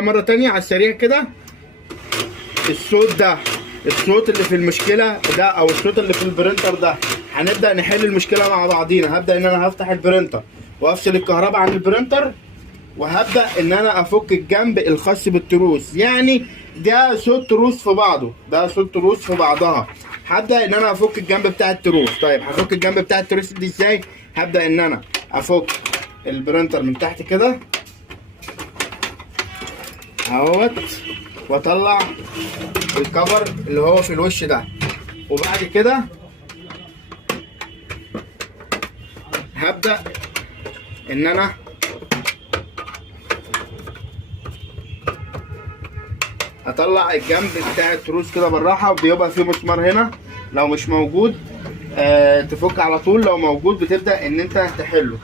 مرة تانية على السريع كده. الصوت ده، الصوت اللي في المشكلة ده او الصوت اللي في البرينتر ده، هنبدأ نحل المشكلة مع بعضينا. هبدأ ان انا هفتح البرينتر وافصل الكهرباء عن البرينتر، وهبدأ ان انا افك الجنب الخاص بالتروس. يعني ده صوت تروس في بعضه، ده صوت تروس في بعضها. هبدأ ان انا افك الجنب بتاع التروس. طيب هفك الجنب بتاع التروس دي ازاي؟ هبدأ ان انا افك البرينتر من تحت كده اهوت، واطلع الكفر اللي هو في الوش ده، وبعد كده هبدأ ان انا اطلع الجنب بتاع التروس كده بالراحه. وبيبقى فيه مسمار هنا، لو مش موجود تفك على طول، لو موجود بتبدأ ان انت تحله.